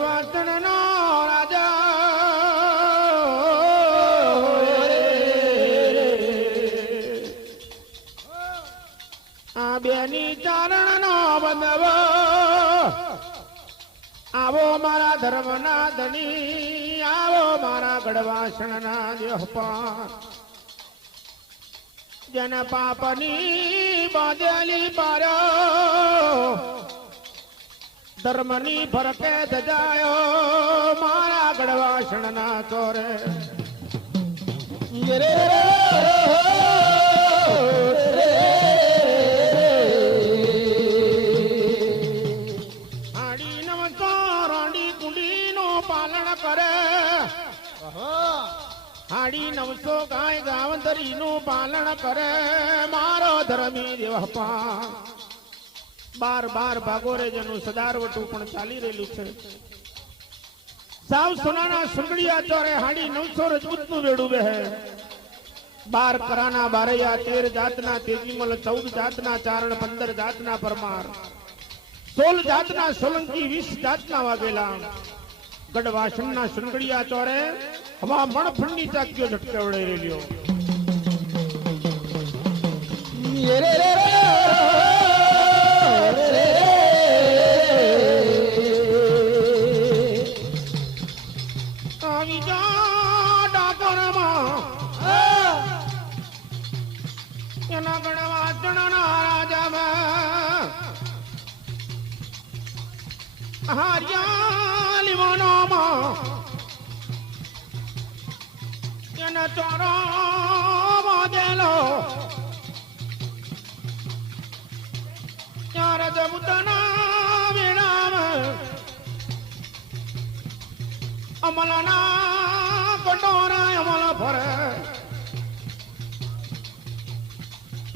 ગઢવાસણ નો રાજા આ બેની ચારણ નો બંધવ આવો મારા ધર્મના ધણી આવો મારા ગઢવાસણ ના દેહપાન જન પાપની બાંધેલી પારો ધર્મની ફરકે ધજાયો મારા ગઢવાસણ ના ચોરે હાડી નમતો રોંડી કુંડી નું પાલન કરે હાડી 900 ગાય ગાવંતરી નું પાલન કરે મારો ધર્મી દેવપાન 12 ભાગોરે જેનું સદારવટું પણ ચાલી રહેલું છે સાવ સોનાના સુંગડિયા ચોરે હાડી 900 રજપૂત નું વેડું બેહે 12 કરાના બારૈયા 13 જાતના તેજીમલ 14 જાતના ચારણ 15 જાતના પરમાર 16 જાતના સોલંકી 20 જાતના વાગેલા ગઢવાસણના સુંગડિયા ચોરે હવા મણફળની ચાકીઓ ઝટકે વળે રેલ્યો આવી જા ડાકોરમાં એના ગઢવાસણના રાજામાં હારિયા લીમોનોમાં એના ચોરો મોદેલો ચાર જબુતના વિણામ અમલના કટોરા અમલ ફરે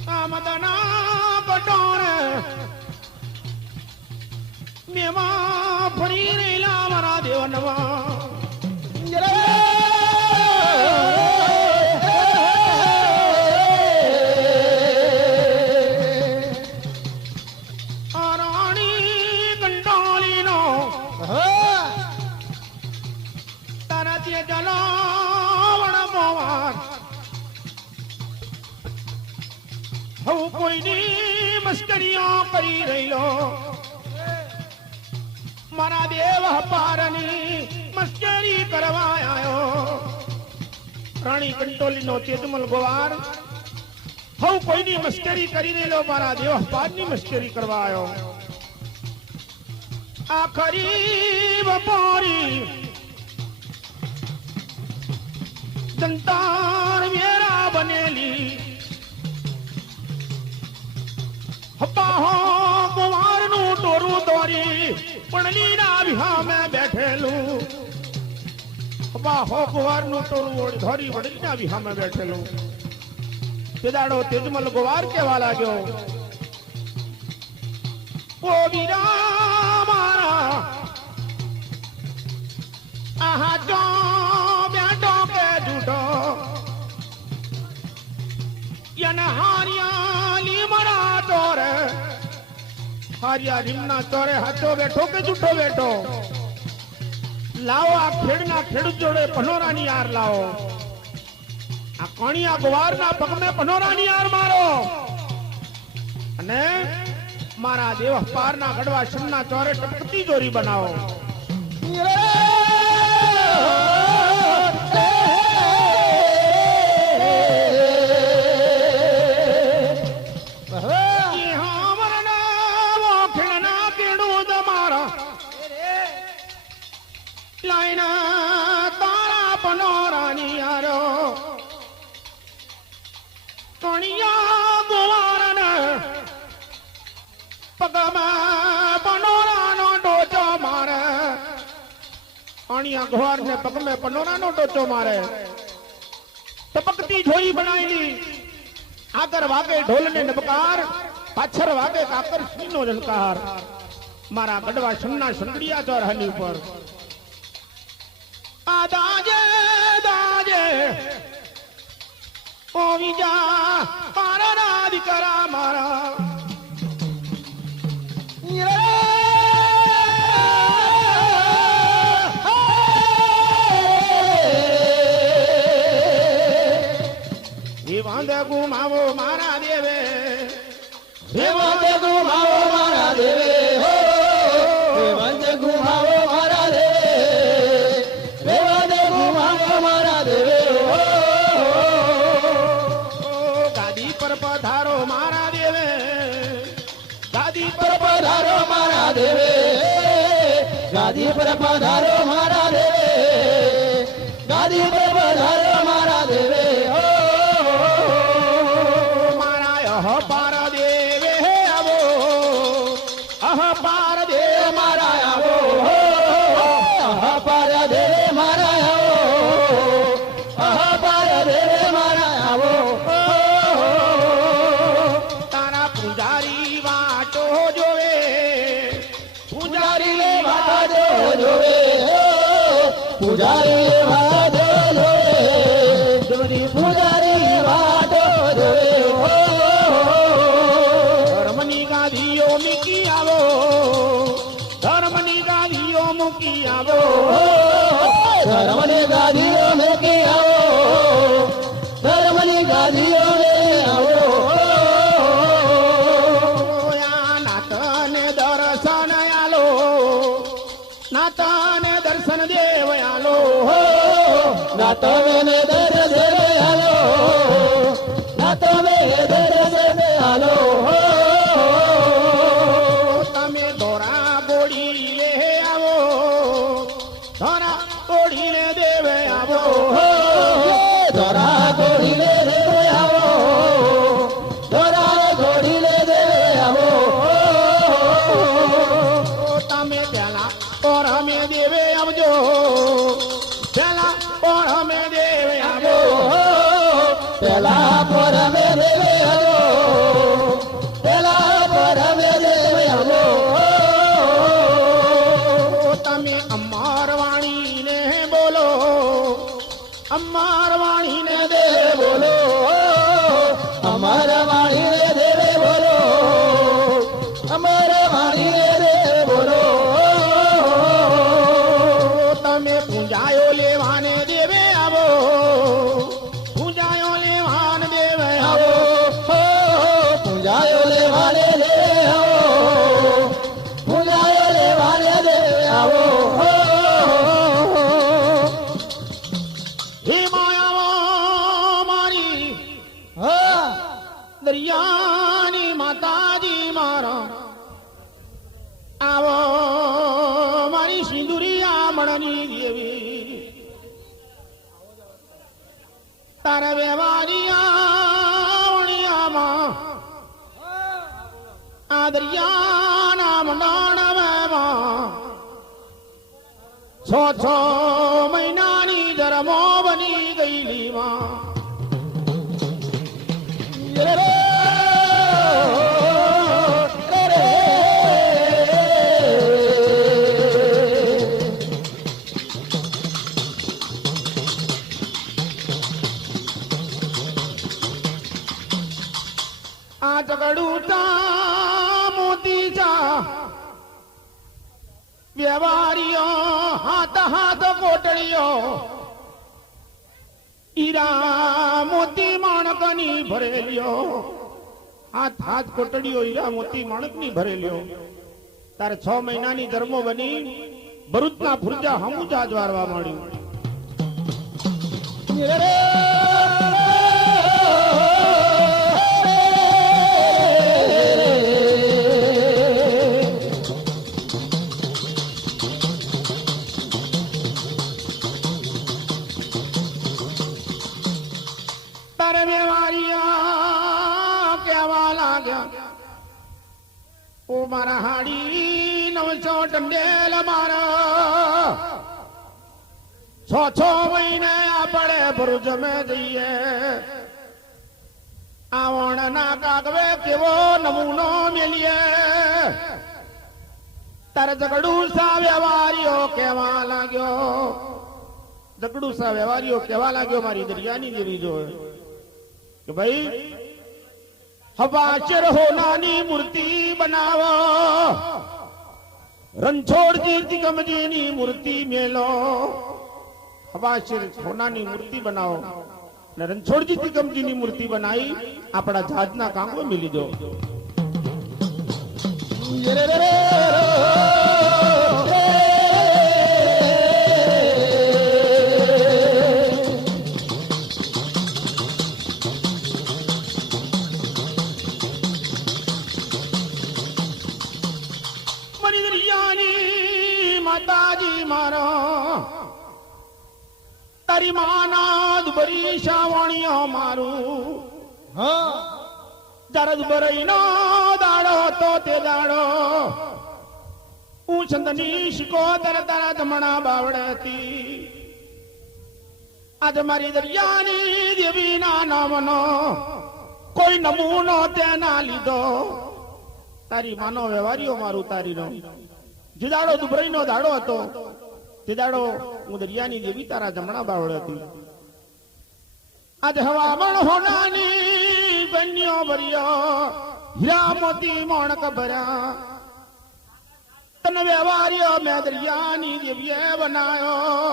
આમદના કટોરે મેમાં ફરી રહેલા મારા દેવનવા કોઈની મસ્કરીઓ કરી રહેલો મારા દેવ પારની મસ્કરી કરવા આવ્યો રાણી કંટોલી નો તેજમલ ગોવાર હું કોઈની મસ્કરી કરી રહેલો મારા દેવ પારની મસ્કરી કરવા આવ્યો આખરી બપોરી જનતા મેરા બનેલી બાહો કુંવાર નું ટોરું દોરી પડલી ના વિહા મેં બેઠેલું બાહો કુંવાર નું ટોરું ધોરી વડલી ના વિહા મેં બેઠેલું તેદાડો તેજમલ ગોવાર કેવા લાગ્યો ઓ વીરા મારા આહા જો બેઠો કે જૂઠો યન હારિયા લીમડા ચોરે હારિયા રીમના ચોરે હાથો બેઠો કે જૂઠો બેઠો લાવો આ ખેડના ખેડૂત જોડે પનોરાની યાર લાવો આ કણિયા ગોવારના પગમે પનોરાની યાર મારો અને મારા દેવ પારના ગઢવાસણના ચોરે ટપકતી જોરી બનાવો ઘોર ને પગ में પનોરાનો ટોચો મારે ટપકતી જોઈ બનાવેલી આગળ વાગે ઢોલ ને નબકાર પાછળ વાગે કાકર સિંહનો ઝંકાર મારા ગઢવાસણના સંગડિયા ચોર હની ઉપર આ દાજે દાજે ઓ વિજા પારના દીકરા મારા પધારો મારા દેવે ગાદી પર પધારો મારા દેવે મારા અહપાર દેવે આવો અહપાર દેવ મારા આવો અહપાર દેવે મારા આવો અહપાર દેવે મારા આવો તારા પૂજારી વાટો જોવે પૂજારી પૂજારી વાદો જોવે પૂજારી વાદો જોવે પૂજારી વાદો જોવે ધર્મની ગાદીઓ મૂકી આવો ધર્મની ગાદીઓ મૂકી આવો ધર્મની ગાદીઓ મૂકી આવો ધર્મની ગાદીઓ આવો નાથને દર્શન આલો નાથને દર્શન દેવ આલો ના તમે દર્શન આલો ના તમે દર્શન આલો તમે દોરા બોડી લે આવો દોરા બોડી લે દેવ આવો ધરા ઘોડીલે દેવે આવો ધરા ઘોડીલે દેવે આવો તમે પેલા પર અમે દેવે આવજો પેલા પર અમે દેવે આવો પેલા પર અમે દેવે આવો પેલા પર અમે દેવે આવો તમે અમાર વાણીને બોલો અમાર વાણીને દેવ બોલો અમારા વાણીને દેવે બોલો અમારા વાણીને દેવે બોલો તમે પૂજાયો લેવાને દેવે આવો પૂજાયો લેવાને દેવે આવો પૂજાયો લેવાને દેવે આવો પૂજાયો લેવાને દેવે આવો હે માયાવો મારી દરિયાની માતાજી મારા આવો મારી સિંદુરિયા મણની દેવી તારા વ્યવહારિયામાં આ દરિયાના મંડાણમાં છ મહિનાની જરમો બની ગયેલી માં આ જગડું ચા મોતી ચા વ્યવહારીઓ હાથ હાથ કોટડીઓ હીરા મોતી માણકની ભરેલીઓ હાથ હાથ કોટડીઓ હીરા મોતી માણકની ભરેલીઓ તારે 6 મહિનાની ધર્મો બની ભરૂચના ફુરજા હમુજા જ્વારવા માંડ્યું તારે વ્યવહારિયા કહેવા લાગ્યા ઓ મારા હાડી 900 ટંડેલ મારા 6 મહિને આપણે ભરૂચ મેં જઈએ આવણ ના કાગવે કેવો નમૂનો મેલીએ તારે ઝઘડું સા વ્યવહારીઓ કહેવા લાગ્યો ઝઘડું સા વ્યવહારીઓ કહેવા લાગ્યો મારી દરિયાની દેવી જો કે ભાઈ હવાચર હોનાની મૂર્તિ બનાવો રણછોડજી દિગમજીની મૂર્તિ મેલો હવાચર હોનાની મૂર્તિ બનાવો ને રણછોડજી દિગમજીની મૂર્તિ બનાવી આપણા જહાજના કાંગો મિલી દો માતાજી તારી માના દુબરી શાવણીઓ મારું હા દરદ બરઈનો દાડો તો તે દાડો હું ચંદની શિકોતર તારા જમણા બાવડેથી આજ મારી દરિયાની દેવીના નામનો કોઈ નમૂનો તેના લીધો તારી માનો વ્યવહારીઓ મારું તારીનો જે દાડો દુબરીનો દાડો હતો તે દાડો હું દરિયાની દેવી તારા જમણા બાવડેથી આજ હવામણ હોનાની બન્યો ભર્યો હીરા મોતી મોણક ભર્યા તન વ્યવહાર્યો મેં દરિયાની દેવીએ બનાયો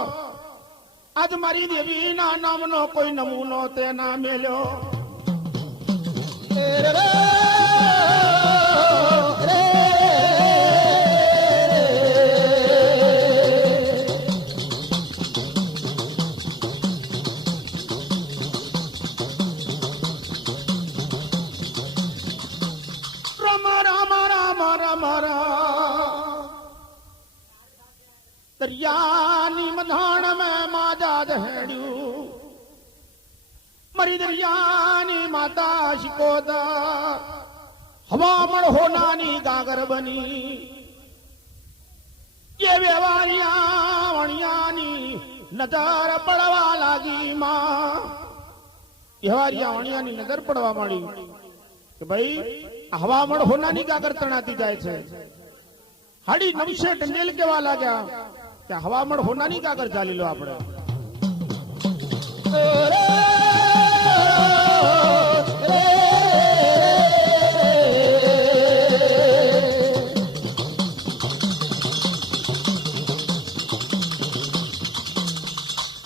આજ મારી દેવીના નામનો કોઈ નમૂનો તે ના મેલ્યો દરિયાની મધાણ મેં માજા દહેડ્યું મારી દરિયાની માતા શિકોતર હવામણ હોનાની ગાગર બની એ વ્યવહારિયા વણિયાની નજર પડવા લાગી માં વ્યવહારિયા વણિયાની નજર પડવા માંડી કે ભાઈ હવામણ હોનાની ગાગર તણાતી જાય છે હાડી નવશે ટંડેલ કેવા લાગ્યા કે હવામણ હોનાની કાગર ચાલી લો આપણે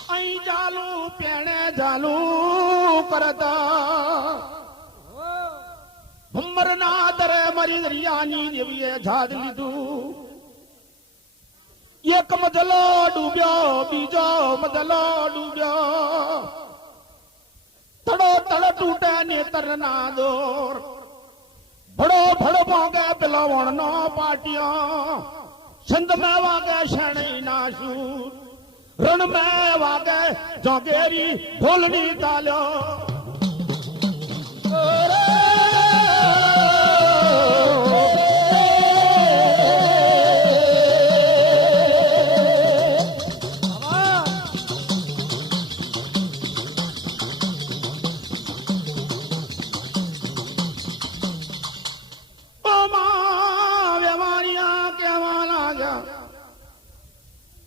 અહીં ચાલુ પેણે ચાલુ કરતા ભમર ના દરે મારી દરિયાની દેવીએ ઝાદ લીધું એક મજલો ડૂબ્યો બીજો મજલો ડૂબ્યો તડો તડ તૂટે નેતર ના દોર ભડો ભડો ભાગે પેલો વણનો પાટિયો છંદ મેં વાગે શેણી ના સૂર રણ મેં વાગે જોગેરી ઢોલની તાલ્યો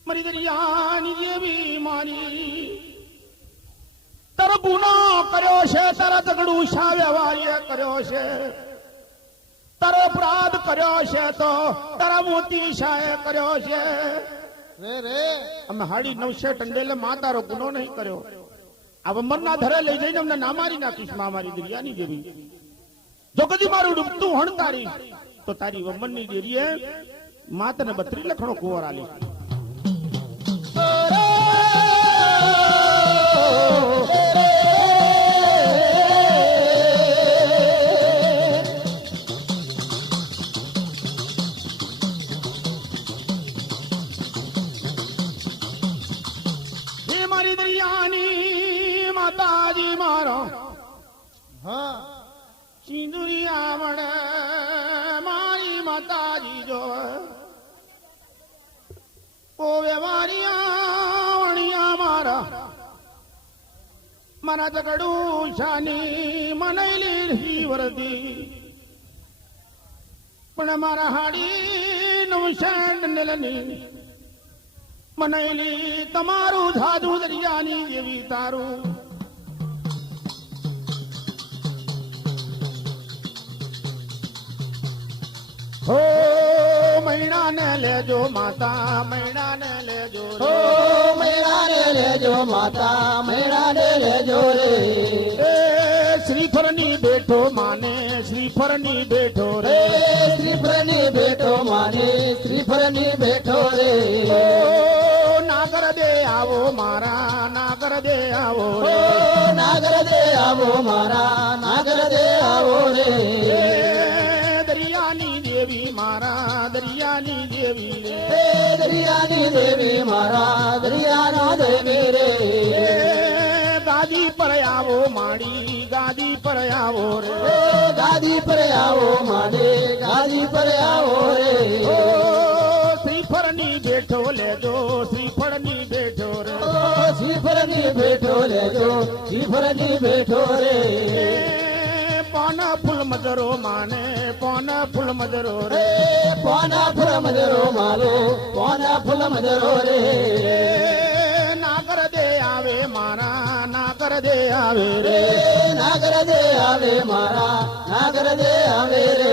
મારી દરિયાની દેવી મારી તારો ગુનો કર્યો છે તારા ઝઘડું શા વ્યવહારીએ કર્યો છે તારો અપરાધ કર્યો છે તો તારા મોતી શાએ કર્યો છે રે અમે હાડી નવશે ટંડેલે માં તારો ગુનો નહીં કર્યો આ વમરના ધરે લઈ જઈને અમને ના મારી નાખીશ માં મારી દરિયાની દેવી જો કદી મારું ડૂબતું હણતારી તો તારી વમનની દેવીએ માતને 32 લખણો કુંવર આલી મારી દરિયાની માતાજી મારો હા સિંદુરિયા મળે મારી માતાજી જો ઓ વ્યવહારિયા વણિયા મારા મારા ઝઘડું શાની મનૈલી વરદી પણ મારા હાડી નવસેન્દ નીલની મનૈલી તમારું ધાધુ દરિયાની જેવી તારું હો મૈણાને લેજો માતા મૈણાને લેજો ઓ મેળાને લેજો માતા મેળાને લેજો રે શ્રીફરની બેઠો માને શ્રીફરની બેઠો રે શ્રીફળની બેઠો માને શ્રીફળની બેઠો રે નાગર દે આવો મારા નાગર દે આવો ઓ નાગર દે આવો મારા નાગર દે આવો રે દરિયાની દેવી મારા દરિયાની દેવી દરિયાની દેવી મારા દરિયાનો દેવી રે આવો રે ગાદી પર આવો માડે ગાદી પર આવો રે શ્રીફળની બેઠો લેજો શ્રીફળની બેઠો રે શ્રીફળની બેઠો લેજો શ્રીફળની બેઠો રે પાના ફૂલ મજરો માને પાના ફૂલ મજરો રે પોના ફૂલ મજરો મારો પોના ફૂલ મજરો રે નાગર દે આવે મારા નાગર દે આવે રે નાગર દે આવે મારા નાગર દે આવે રે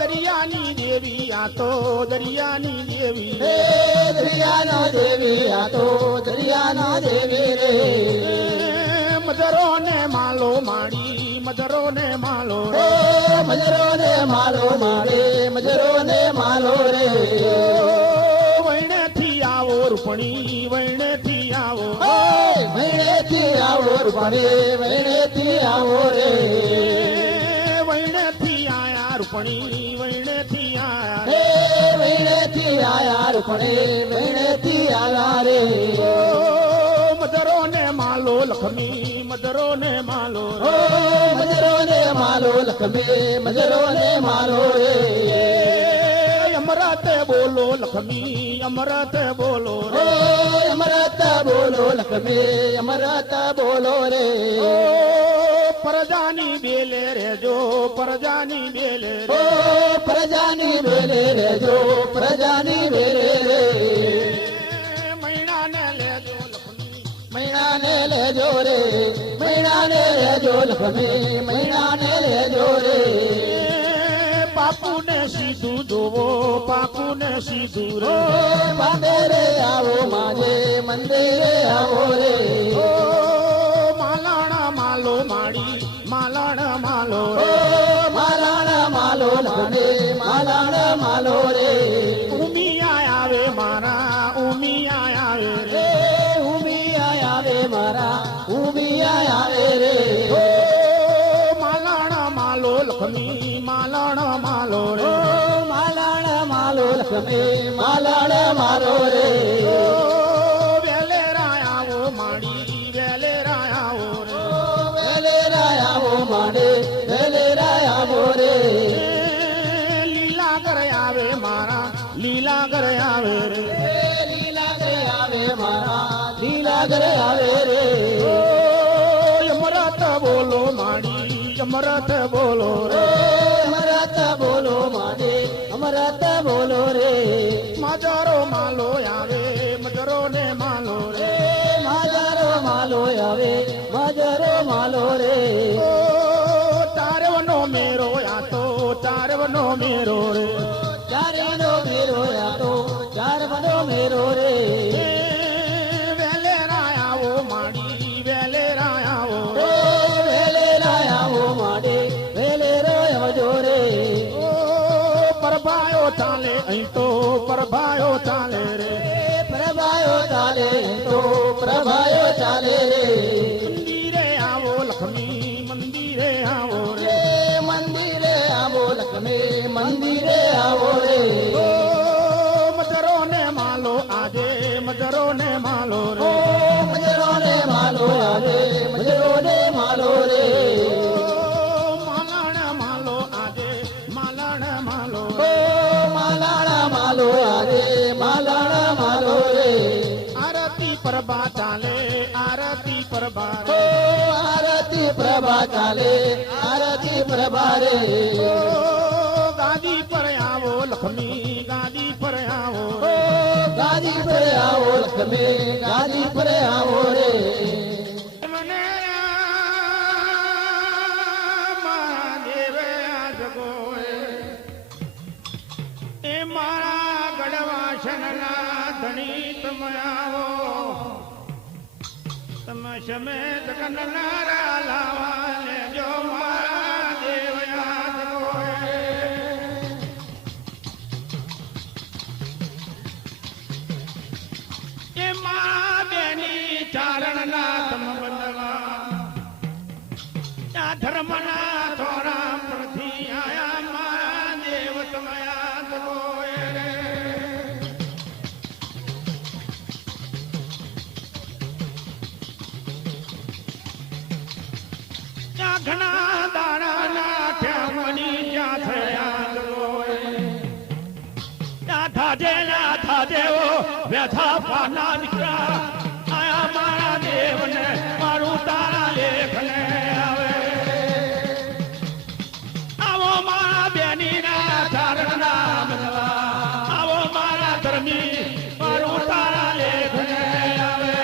દરિયાની દેવી આ તો દરિયાની દેવી રે દરિયાના દેવી આ તો દરિયાના દેવી રે મજરો ને માલો માડી મજરો ને માલો રે મજરો ને માલો મારે મજરો ને માલો રે વૈણે થી આવો રૂપણી વૈણે થી આવો વૈણેથી આવો રૂપારે વૈણેથી આવો રે વૈણે થી આયા રૂપણી વૈણે થી આયા હે વૈણેથી આયા રૂપણે વૈણેથી આયા રે મજરો ને માલો લખમી મજરો ને માલો ઓ મજરો ને માલો લખમે મજરો ને માલો રે અમરત બોલો લખમી અમરત બોલો ઓ રે અમરત બોલો લખમે અમરત બોલો રે પરજાની બેલે રેજો પરજાની બેલે ઓ પ્રજાની વેલે રેજો પ્રજાની વેલે રે મૈણાને લેજો લખમી મૈણાને લેજો રે મૈણાને લેજો લખમે મૈણાને લેજો રે પાપુને સીધું જોવો પાપુને સીધું ઓ રે મંદિરે આવો માજે મંદિરે આવો રે માલાણા માલો માડી માલાણા માલો ઓ રે માલાણા માલો લખને માલાણા માલો રે ઉમિયા આવે મારા ઉમિયા આવે રે રે ઉમિયા આવે મારા ઉમિયા આવે રે માલાણા માલો લખમી માલાણા માલો રે ઓ માલાણા માલો લખમે માલાણા માલો રે વેલેરા આવો માડી વેલેરા આવો રે વેલે રાયાવો માડે વેલે રાયાવો રે લીલા કરે આવે મારા લીલા કરે આવે રે લીલા કરે આવે મારા લીલા કરે આવે રે અમરત બોલો માડી અમરત બોલો રે અમરત બોલો માડે અમરત બોલો રે મજરો માલો આવે મજરો ને માલો રે માજરો માલો આવે માજરો માલો રે તારવનો મેરો આ તો તારવનો મેરો રે ચારનો મેરો આતો ચારનો મેરો રે વેલેરા આવો માડી વેલેરા આવો ઓ વેલે રાયાવો માડે વેલે રાયાવો રે પરભાયો ચાલે અહીં તો પરભાયો ચાલે રે પ્રભાયો ચાલે તો પ્રભાયો ચાલે રે મંદિરે આવો લક્ષ્મી મંદિરે આવો રે રે મંદિરે આવો લક્ષ્મે મંદિરે આવો રે મજરો ને માલો આજે મજરો ને માલો ઓ રે મજરો ને માલો આવે મજરો ને માલો રે માલાણ માલો આજે માલાણ માલો ઓ માલાણા માલો આવે માલાણા માલો રે આરતી પ્રભા ચાલે આરતી પ્રભા ઓ રે આરતી પ્રભા ચાલે આરતી પ્રભા રે ગાદી પર આવો લક્ષ્મી ગાદી પર આવો ઓ ગાદી પર આવો લક્ષ્મે ગાદી પર આવો રે મને મહાદેવ જગોએ એ મારા ગઢવાસનના ધણી તમે આવો તમે સમેત કનનારા લાવા લેજો મારા દેવ યાદ ગોએ એ મારા બેની ચારણના તમ બંધવા આ ધર્મના થોરા પરથી આયા મારા દેવ તમે યાદ ગોએ ઘણા દાણાના ઠેમણી જ્યાં થયા ત્યાં થાજે ઓ વ્યથા પાના દીકરા આયા મારા દેવને મારું તારા લેખને આવે આવો મારા બેનીના ચારણના બનવા આવો મારા ધર્મી મારું તારા લેખને આવે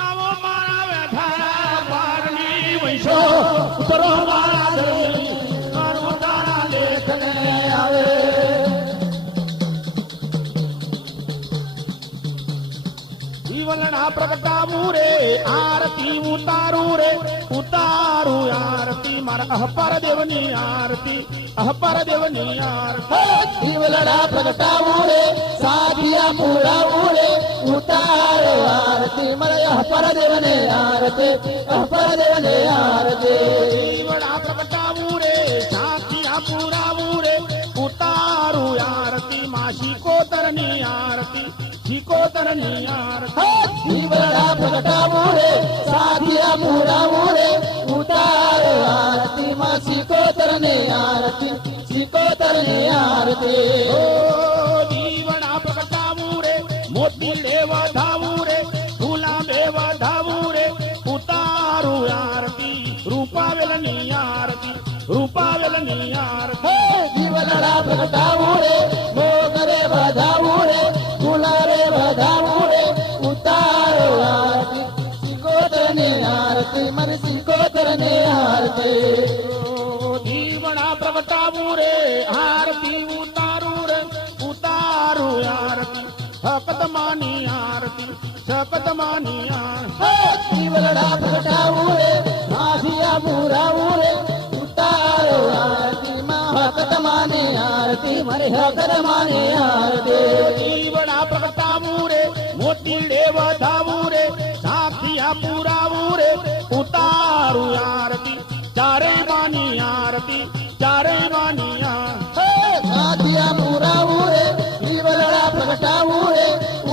આવો મારા વ્યથા પારની વૈશો ઉતરો મારા ધર્મી મારું તારા લેખને આવે જીવનના પ્રગટાવું રે આરતી ઉતારું રે ઉતારું આરતી મારા અહપર દેવની આરતી જીવલડા પ્રગટાવું રે સાધિયા પુરાવું રે ઉતારો આરતી મારા અહપર દેવને આરતી જીવડા પ્રગટાવું રે સાધિયા પુરાવું રે ઉતારું આરતી માસી કોતરની આરતી જીવલડા પ્રગટાવું રે સાધિયા પુરાવું રે ઉતારો આરતી માં સિકોતરને આરતી ઓ જીવડા પ્રગટાવું રે મોતી લેવા ધાવું રે ફૂલા બેવા ધાવું રે ઉતારું આરતી રૂપાવેલની આરતી જીવલડા પ્રગટાવું રે મોગરે વધાવું રે ગુલારે વધાવું રે ઉતારો આરતી સિકોતરને આરતી મને સિકોતરને આરતી જીવડા પ્રગટાવું રે આરતી ઉતારું રે ઉતારું આરતી શકતમાની આરતી જીવલડા પ્રગટાવું રે સાધિયા પુરાવું રે ઉતારો આરતી માં હકતમાની આરતી મારે હકતમાની આરતી જીવડા પ્રગટાવું રે મોતી લેવા ધાવું રે સાખિયા પુરાવું રે ઉતારું આરતી ચારે માની આરતી સાધિયા પુરાવું રે જીવલડા પ્રગટાવું રે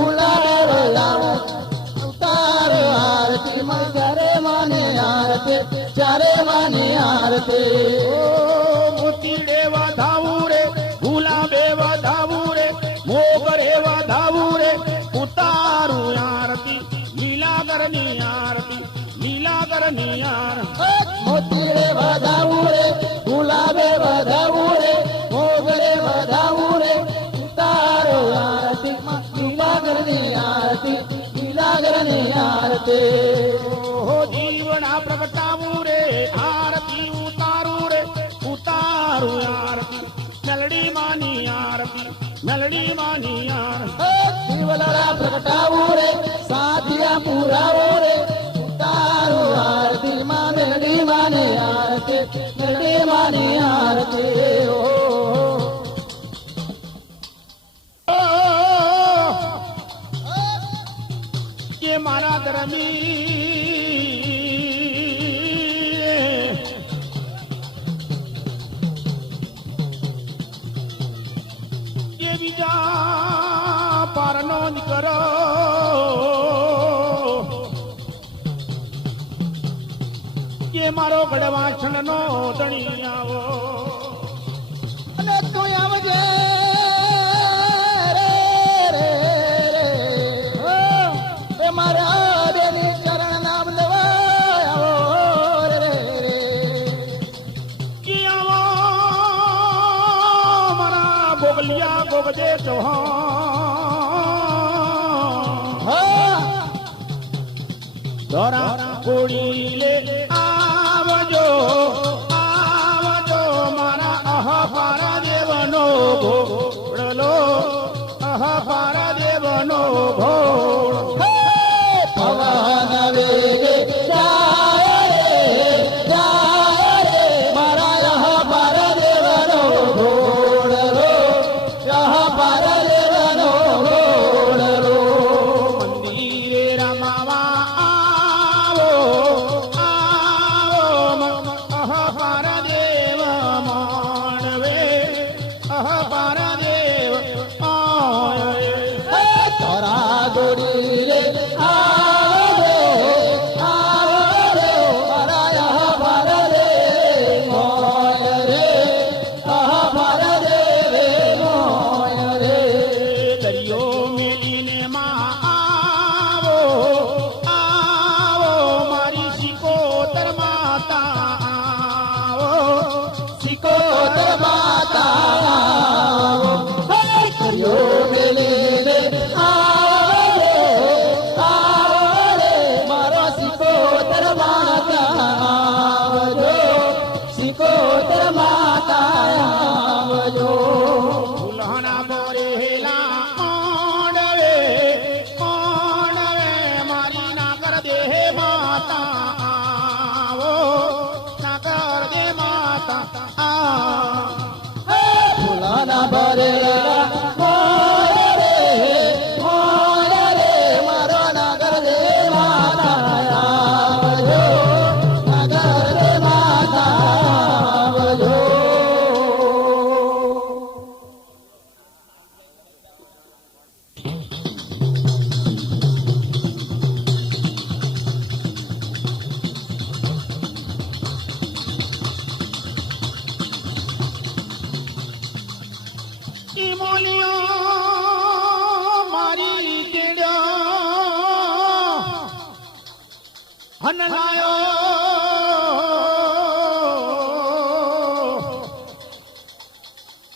ઉલારે લાવું ઉતારો આરતી માં ચારે માને આરતી ઓ મોતી લેવા ધાવું રે ભૂલા બેવા ધાવું રે મોગરે ધાવું રે ઉતારું આરતી લીલાગરની આરતી મોતી રે વધાવું રે ગુલાબે વધાવું રે મોગલે વધાવું રે ઉતારો આરતી માં લીલાગરની આરતી ઓ જીવડા પ્રગટાવું રે આરતી ઉતારું રે ઉતારું આરતી મેલડી માની આરતી જીવલડા પ્રગટાવું રે સાધિયા પુરાવો રે ઉતારો આરતી માં મેલડી માને આરતી ઓ કે મારા ધર્મી કે બીજા પારનો કરો કે મારો ગડવાછણનો ધણી આવો અને તું આવજે મારા દેવી ચરણ નામ લેવાયો રે કે આવો મારા ગોગલિયા ગોગજે ચૌહાણ દોરા કોડી લે આવજો મારા અહપારા દેવનો ઘોડલો અહપારા દેવનો ઘોડો પવન વેગે જાય રે મારા પર દેવનો ઘોડલો પર દેવનો ઘોડલો મંદિરે રમાવા આવો અહપારા દેવ માણવે અહપારા ઈ મોલિયો મારી તેડ્યો હનલાયો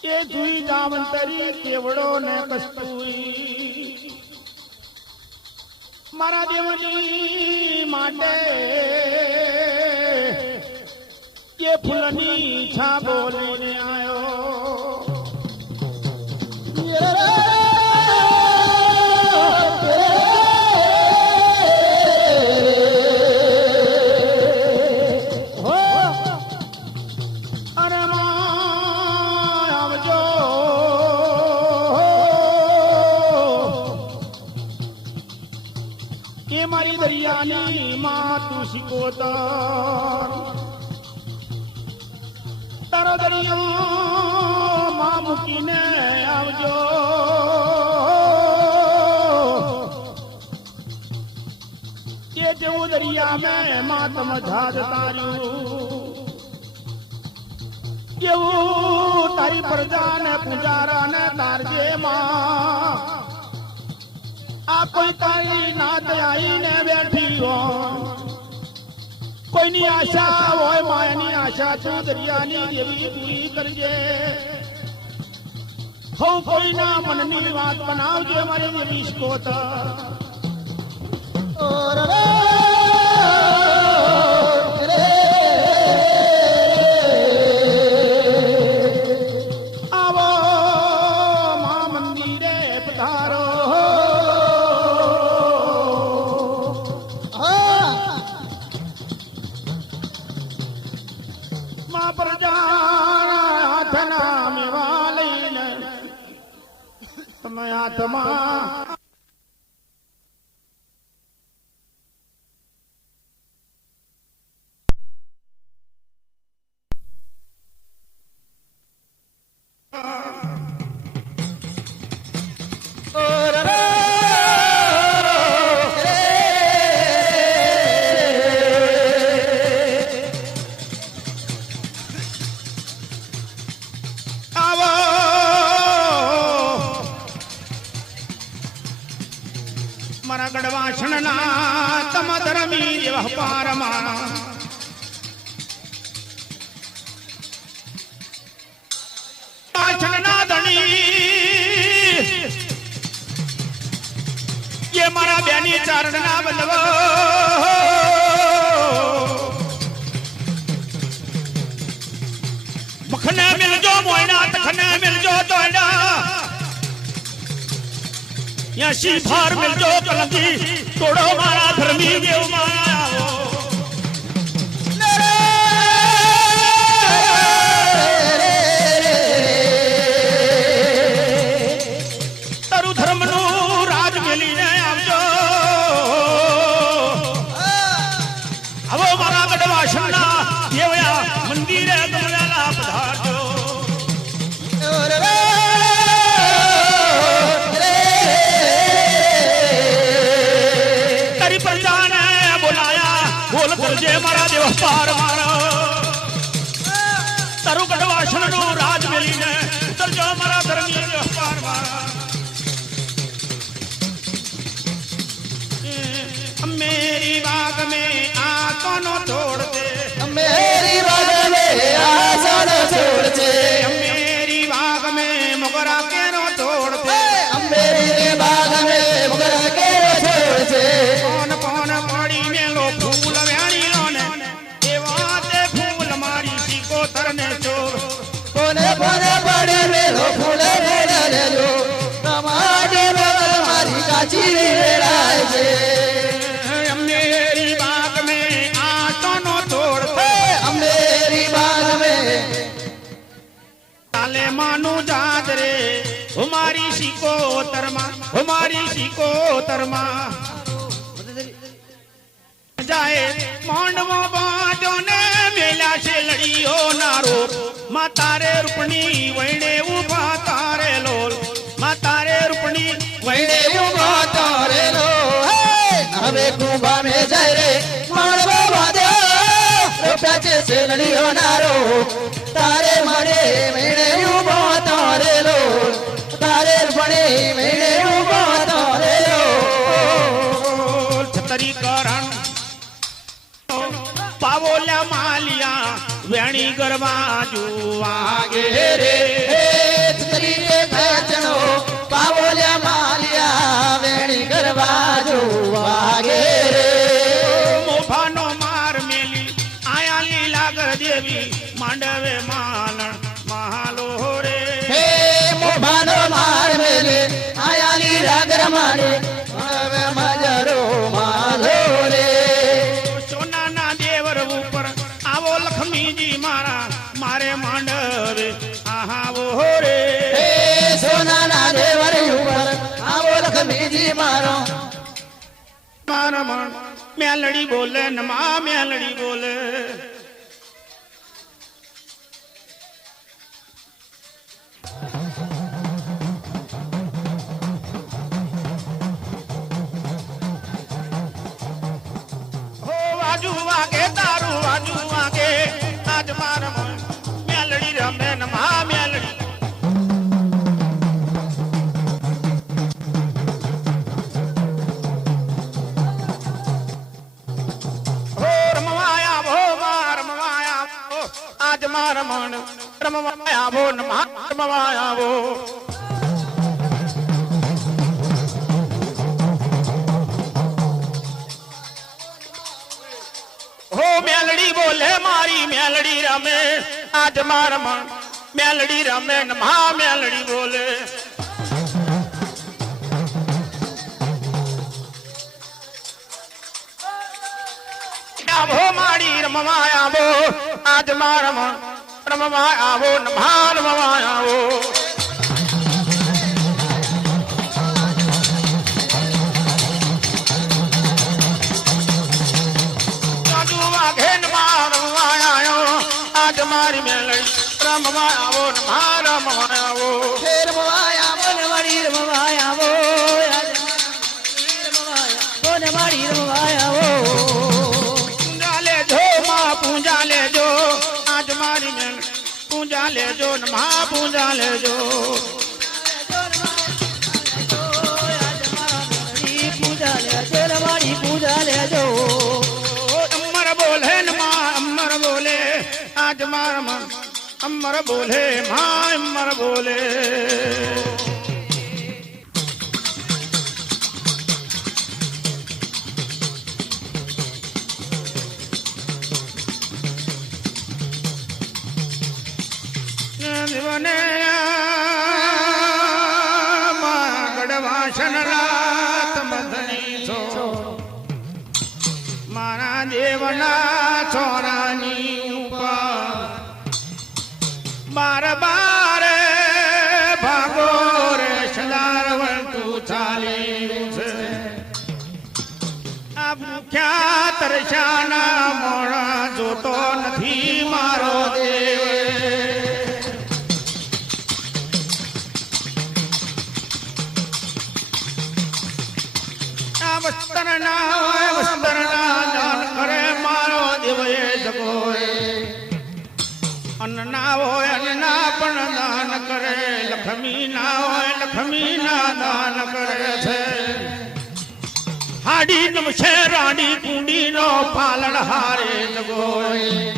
એ જુઈ જામંતરી કેવડો ને કસ્તુરી મારા દેવની માટે ये फुलनी छा बोलने आयो अरे आवजो ये मारी दरियानी मां तू शिकोता તારો દરિયો માં મૂકીને આવજો કે જેવું દરિયા મેં માતમ જહાજ તાર્યું જેવું તારી પ્રજા ને પૂજારા ને તારજે માં આ કોઈ તારી નાત આવીને બેઠી હોય કોઈની આશા હોય માયાની આશા તું દરિયાની દેવી પૂરી કરજે હો કોઈના મનની વાત બનાવજે મારી દેવી સ્કોતા આવો મા મંદિરે પધારો પ્રજા મેવા લઈને તમે હાથમાં મારા ગઢવાસણના તમ ધર્મી દેવ પારમાં વાસણના ધણી ये મારા બેની ચારણના બલવો મખને મિલજો મોયના તખને મિલજો તોયડા યશી ભાર મિલજો કલંકી તોડો મારા ધર્મી દેવ માયા તારું ધર્મનું રાજ મેલીને આવજો હવે મારા ગઢવાસણના દેવયા મંદિરે ગમરેલા પધારજો બોલ કરજે મારા દેવ પાર મારો તારું ગઢવાસણનું રાજ મેલીને ઉતરજો મારા ધર્મી દેવ પાર મારા मेरी बाग में आंखों नो छोड़ दे मेरी बाग में आंखों नो छोड़ दे मेरी बाग में मोगरा के नो छोड़ दे मेरी बाग में मोगरा के नो छोड़ दे कौन कौन पड़ी में लो फूल व्याणी लोने देवा ते फूल मारी सीको तरने चोर कोने कोने पड़ी में लो फूल ले लो टमाटे बगल मारी काची वेड़ाए दे मेरी बाग में आंखों नो छोड़ दे मेरी बाग में ताले मानू जात रे हमारी सीको तरमा जाए मोंडमो बाजो ने मेला से लड़ियो नारो मा तारे रुपनी वैणे उभा तारे लोल मा तारे रुपनी वैणे उभा तारे लो हमें कुंभा में जाए रे मोंडमो बाजो रुपया से लड़ियो नारो तारे मारे वैणे उभा तारे लो મને મેળે ઉભો હતો રે છતરી કરણ પાવોલ્યા માલિયા વેણી ગરબા જોવા ગે રે છત્રી રે ખેંચણો પાવોલ્યા માલિયા વેણી ગરબા જોવા ગે રે મોફાનો માર મેલી આયા લીલાગર દેવી માંડવે માલણ મહાલો રે હે મોભાનો માર મેલે આયાલી રાગર મારે હવે મજરો માલો રે સોનાના દેવર ઉપર આવો લક્ષ્મીજી મારા મારે માંડવે આવો રે હે સોનાના દેવર ઉપર આવો લખમીજી મારો મારા મણ મેલડી બોલે ન મા મેલડી બોલે હો વાજુ વાગે તારું વાજુ વાગે આજ મારા મણ મેલડી રમે ન મા મેલડી આજ મારા મન રમવા આવો ન રમવા આવો હો મેલડી બોલે મારી મેલડી રમે આજ મારા મન મેલડી રમે ન મા મેલડી બોલે આવો મારી રમવા આવો આજ મારા મન રમવા આવો ન મા રમવા આવો વાજુ વાગે ન મા રમવા આયો આજ મારી મેલડી રમવા આવો ન મા રમવા આવો ફેર મવાયા મન વાળી રમવાયા વો કોને વાળી રમવાયા વો પૂજા લેજો મા પૂજા લેજો આજ મારી મેલડી પૂજા લેજો ન મા પૂજા લેજો પૂજા લેજો રવાડી પૂજા લેજો અમર બોલે ન મા અમર બોલે આજ મારા મન અમર બોલે મા અમર બોલે જીવને ગઢવાસન રાત મધની છો મારા દેવના છોરાની ઉપર બાર બાર ભાગો રે સદાર વળતું ચાલ્યું છે આ ભૂખ્યા તરસ્યાના મોણા જોતો નથી મારો દેવ વસ્તરના દાન કરે મારો દેવએ જગોએ અન્ન ના હોય અન્ન ના પણ દાન કરે લક્ષ્મી ના હોય લક્ષ્મી ના દાન કરે છે હાડી નમશે રાણી કુંડી નો પાલન હારે જગોએ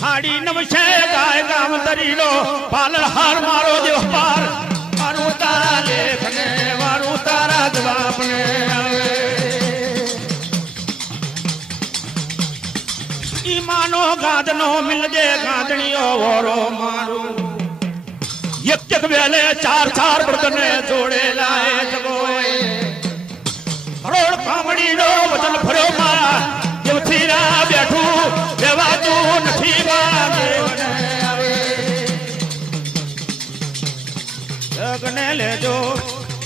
હાડી નમશે ગાય ગામ તરીનો પાલન હાર મારો દેવ પાર મારું તારા લેખને મારું તારા જવાબને ઈમાનો ગાદનો મિલજે ગાદણીઓ વોરો મારું એક એક વેલે ચાર ચાર બળદને જોડેલા એ જગોએ કરોડ કામડીનો વચન ફર્યો મારા દેવથી રા બેઠું દેવાતું નથી મા દેવને આવે જગને લેજો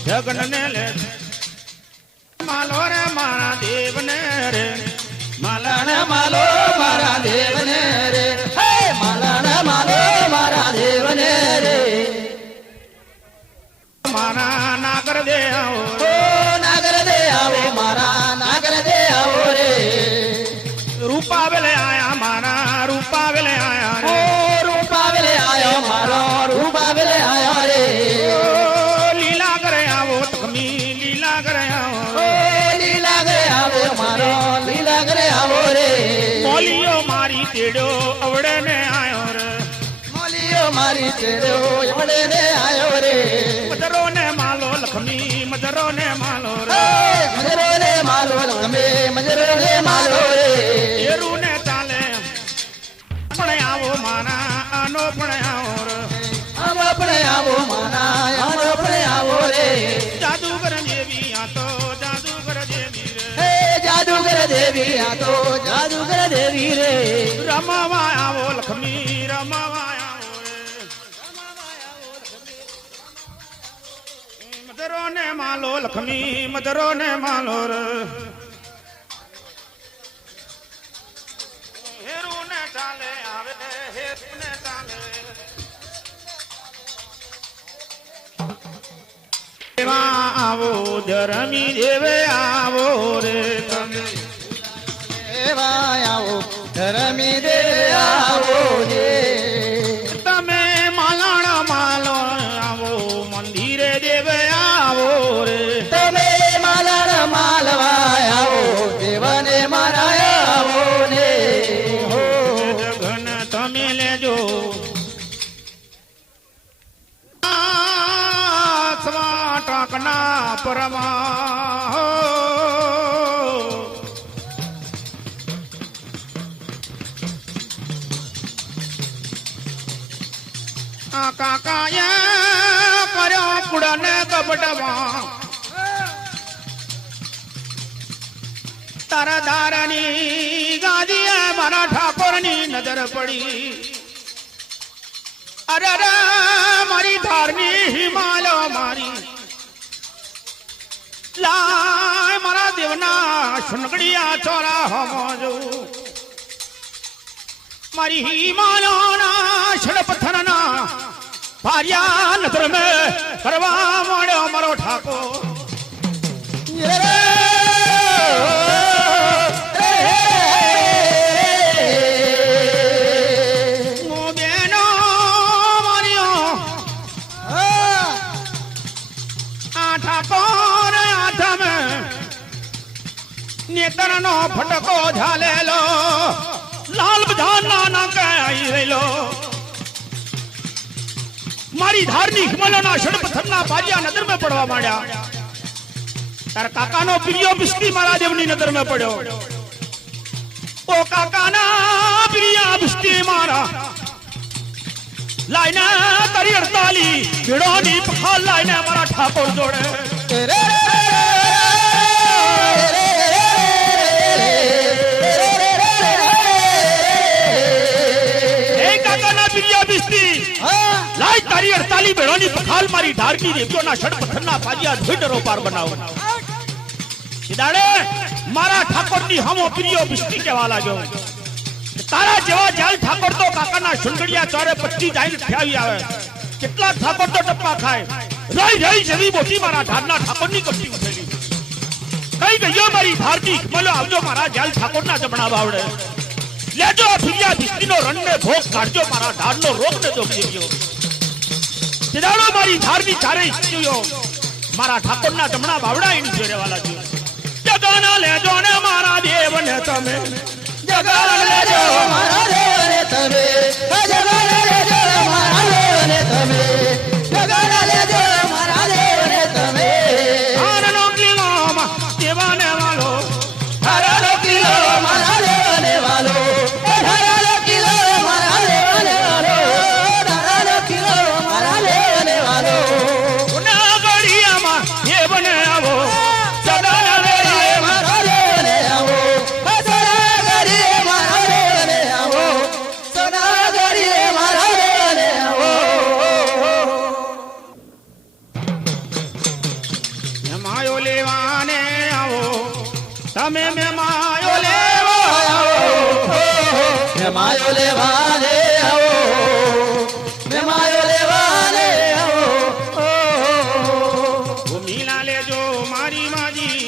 જગને લેજો માલો રે મારા દેવને રે માલણ માલો મારા દેવને રે હે માલણ માલો મારા દેવને રે મારા નાગર દે આવો ઓ નાગર દે આવો મારા નાગર દે આવો રે રૂપા વેલે આયા મારા રૂપા વેલે આયા રે ઓ રૂપા વેલે આયો મારો રૂપા વેલે આયો રે ઓ એવડે ને આયો રે મોલિયો મારી ચેડ્યો એવડે ને આયો રે મજરો ને માલો લખમી મજરો ને માલો રે મજરો ને માલો ગમે મજરો ને માલો રે એરું ને ચાલે પણ આવો મારા આનો પણ આવો રે આવો પણ આવો મારા આવો પણ આવો રે જાદુગર જેવી આ તો જાદુગર જેવી રે હે જાદુગર દેવી આ તો જાદુગર દેવી રે રમાવા આવો લખમી રમાવા આવો રે મજરો ને માલો લખમી મજરો ને માલો રે હેરું ને ચાલે આવે હેરું ને ચાલે એવા આવો ધરમી દેવે આવો રે તમે એવા આવો ધરમી દે આવો રે તમે માલાણા માલો આવો મંદિરે દેવે આવો રે તમે માલણ માલવા આવો દેવને મારા આવો ને હો જગન તમે લેજો સ્વા ટાકના પરમા કાકાએ કર્યો કુડાને કપટમાં તારા દારાની ગાદીએ મારા ઠાકોરની નજર પડી અરે રે મારી ધારની હિમાલય મારી લાય મારા દેવના સુનગડિયા ચોરા હમો જોઉં મારી હિમાલયના ષડપથરના ભાર્યા નજર મેં કરવા માંડ્યો મારો ઠાકોર નેતરનો ફટકો ઝાલેલો લાલ બજારના નાકે આવી રહેલો મારી ધારની હિમાલયના ષડપથરના ભાર્યા નજર મેં પડવા માંડ્યા તારા કાકાનો પ્રિયો બિસ્તી મારા દેવની નજર મેં પડ્યો ઓ કાકાના પ્રિયા બિસ્તી મારા લાઈને તારી 48 ભીડોની પખાલ લાઈને મારા ઠાકોર જોડે લાઈ તારી 48 ભેડોની પખાલ મારી ધારની દેવીઓના ષડપથરના ભાગ્યા ધોઈડરો પાર બનાવો સીધાડે મારા ઠાકોરની હમો પ્રિયો બિસ્તી કહેવા લાગ્યો તારા જેવા જાલ ઠાકોર તો કાકાના સુંદડિયા ચોરે 25 જાઈને ઠ્યાવી આવે કેટલા ઠાકોર તો ટપ્પા ખાય રહી રહી જેવી મોટી મારા ધારના ઠાકોરની કપટી ઉઠેલી કઈ ગયો મારી ધારની બોલો આવજો મારા જાલ ઠાકોરના જમણા બાવડે લેજો ફિરિયા બિસ્તીનો રણને ભોગ કાઢજો મારા ધારનો રોગને જોગી ગયો સીધાડો મારી ધારની ચારે સ્ત્રીઓ મારા ઠાકોરના જમણા બાવડા એની જોડે વાલા જો જગના લેજો ને મારા દેવને તમે જગના લેજો મારા દેવને તમે જગના લેજો મારા દેવને તમે જગના લેજો મારા દેવને તમે હારનો કિલોમાં દેવાને વાલો હરનો કિલો મારા દેવને વાલો હરનો કિલો મારા દેવને વાલો હરનો કિલો મારા દેવને વાલો ઉના ગડિયામાં દેવને આવો સદા રે મારા દેવને આવો સદા ગરીએ મારા દેવને આવો સદા ગરીએ મારા દેવને આવો માયો લેવાને આવો તમે મે માયો લેવો માયો લેવાને આવો માયો લેવાને આવો હો મીલા લેજો મારી માજી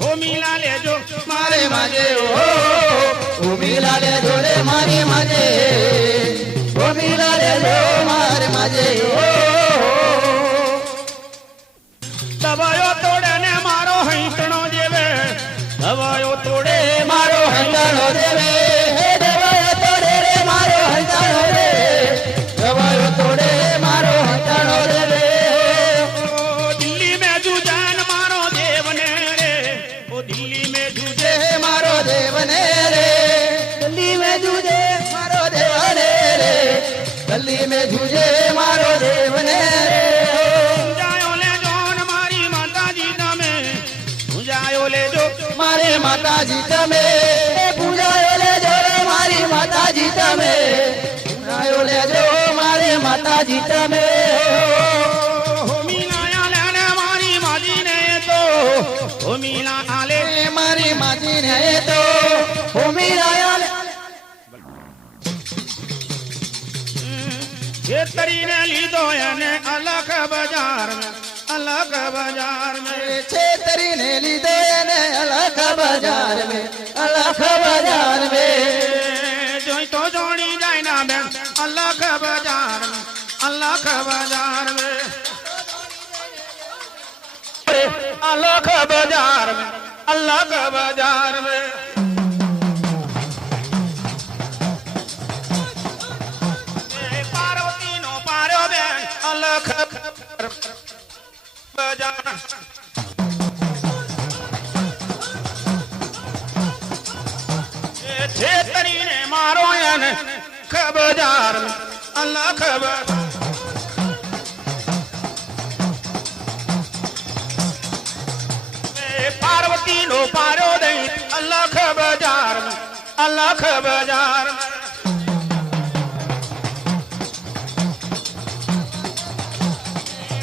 હો મીલા લેજો મારે માજે ઓ મિલા લે જોડે મારી માજે ઓ મિલા લે જો મારે માજે દવાયો તોડે ને મારો હૈતણો જેવે દવાયો તોડે મારો હંગાણો દેવે હે દેવાય તોડે રે માતાજી તમે પૂજાયો લેજો રે મારી માતાજી તમે પૂજાયો લેજો મારી માતાજી તમે મારી માજીને તો ખેતરીને લીધો એને અલગ બજાર में अलग बाजार में છેતરીને લીધો એને અલગ બજાર में અલગ બજાર में જોઈ તો જોણી જાય ના બેન અલગ બજાર में अलग बाजार में अलग बाजार में अलग बाजार में पार्वती नो पारो बेन अलग बाजार छेतरी ने मारो याने बाजार में अलग पार्वती नो पारो दे अलग बाजार में अलग बाजार में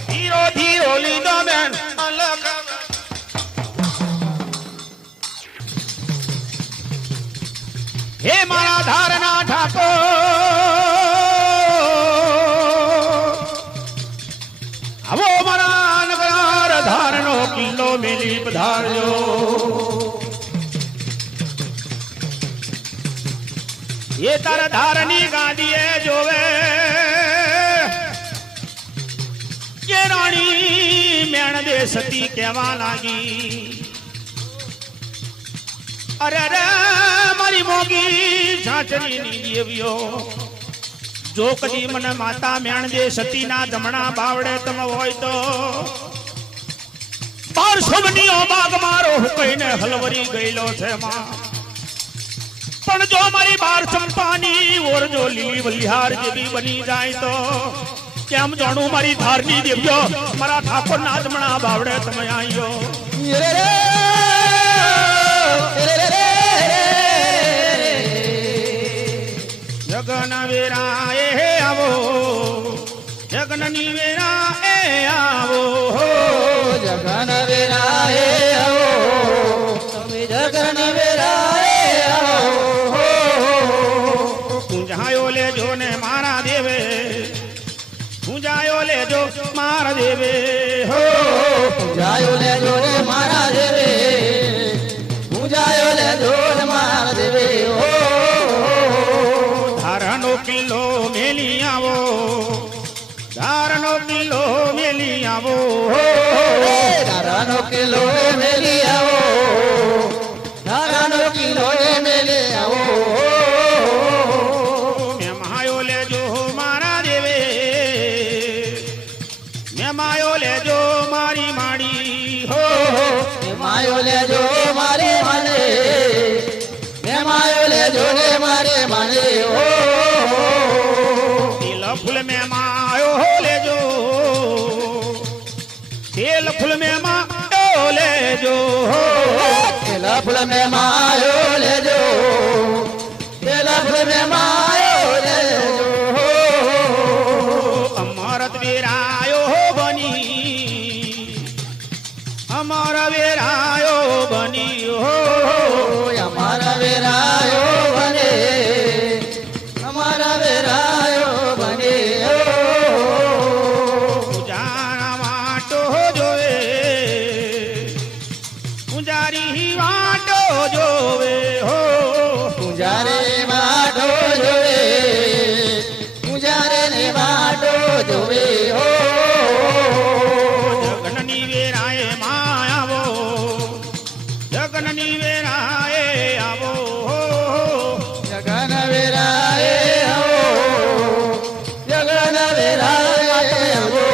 धीरो धीरो लीधो बेन अलग हे मारा धारना ठाको आवो मारा नगर धारनो किलो मिली पधारજો ये तार धारनी गादीए जोवे ये रानी मेण दे सती कहवा लागी अरे रे मारी मोगी झांचरी नी देवियो जो कदी मन माता मेण दे सती ना जमणा बावड़े तम होय तो बार सुमनियो बाग मारो कईने हलवरी गईलो छे मां पण जो मारी बार चंपानी और जो लीली बलिहार जेवी बनी जाए तो केम जाणू मारी धारनी देवियो मारा ठाकुर ना जमणा बावड़े तम आईयो जगन वीराए आवो जगन वीराए आवो જગન વેરાએ આવો તમે જગન વેરાએ આવો પૂંજાયો લેજો ને મારા દેવે પૂંજાયો લેજો મારા દેવે હો પૂજાયો લેજો રે મારા દેવે પૂજાયો લેજો રે મારા દેવે હો ધારનો કિલ્લો મેલી આવો ધારનો કિલ્લો મેલી આવો ધારાનો કિલો મેલી આવો ધારાનો કિલો મેલી આવો મેં માયો લેજો મારા દેવે મેં માયો લેજો મારી માડી હો માયો લેજો મારે માને મેં માયો લેજો રે મારે માને હો तिल फूल में मायो लेजो तिल फूल में मायो लेजो કેલા ફૂલ મે માયો લેજો કેલા ફૂલ મે માયો લેજો अमरत वीरायो बनी अमर वीरायो बनी हो અમારા વેરાયો બને અમારા વેરાયો બને પૂજારા વાટો જોવે પૂજારી વાટો જોવે હો પૂજારે માટો જોવે પૂજારે ને માટો જોવે હો જગનની વેરાએ માં આવો જગનની વેરાએ આવો જગન વેરાએ આવો જગન વેરાએ આવો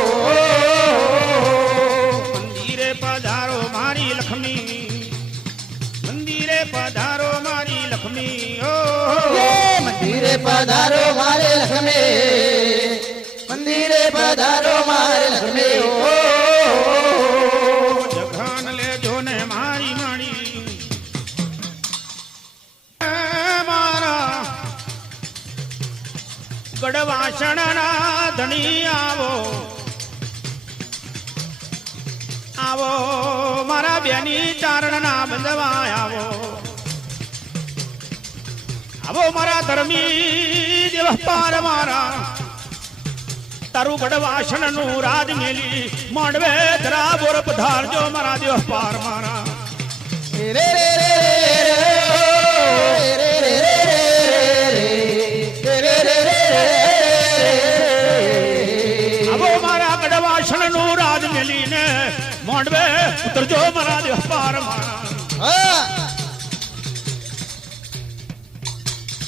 ધણી આવો આવો મારા બેની ચારણ ના બંધવા આવો આવો મારા ધર્મી દેવ પાર મારા તારું ગઢવાસણ નું રાજ મેલી માંડવે ધરા બોર પધારજો મારા દેવ પાર મારા રે રે રે આવો મારા ગઢવાસણ નું રાજ મેલીને માંડવે ઉતરજો મારા દેવ પાર મારા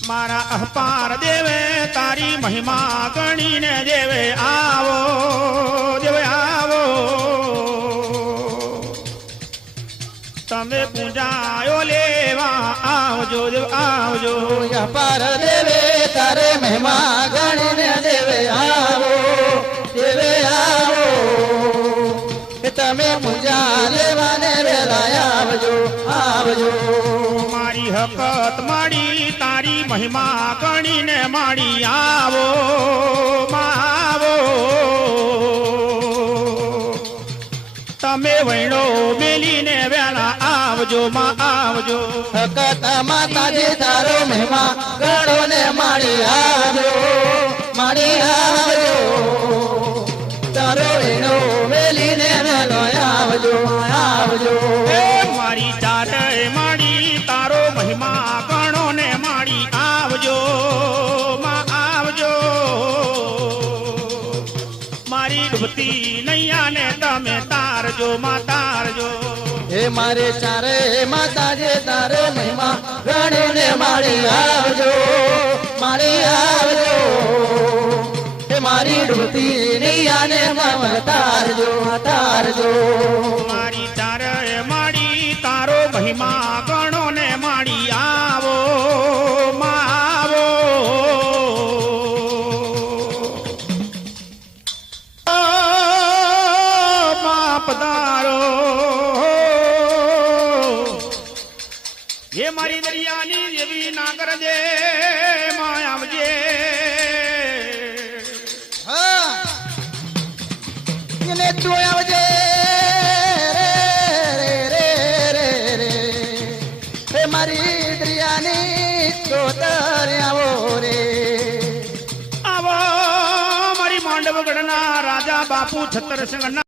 મારા અહપાર દેવે તારી મહિમા ગણીને દેવે આવો દેવે આવો તમે પૂજાયો લેવા આવજો દેવ આવજો પાર દેવે તારે મહિમા ગણીને દેવે આવો તમે પૂજા લેવાને વેલા આવજો આવજો મારી હકત માડી તારી મહિમા ગણીને માડી આવો આવો તમે વૈણો મેલીને વેલા આવજો માં આવજો હકત માતાજી તારો મહિમા ગણો ને માડી આવજો તારો એનો વેલીને વેલો આવજો આવજો એ મારી ચારે માડી તારો મહિમા ગણો ને માડી આવજો માં આવજો મારી ડૂબતી નૈયા ને તમે તારજો માં તારજો હે મારે ચારે માતાજે તારે મહિમા ગણીને મારી આવજો હે મારી ડૂબતી નૈયાને તમે તારજો મારી ચારે માડી તારો મહિમા ગણો ને માડી આવો માં આવો માં પધારો એ મારી દરિયાની દેવી ના કરજે માં આવજે એને તું આવજે રે મારી દરિયાની તોતર આવો રે આવો મારી માંડવગઢના રાજા બાપુ છત્તરસિંહ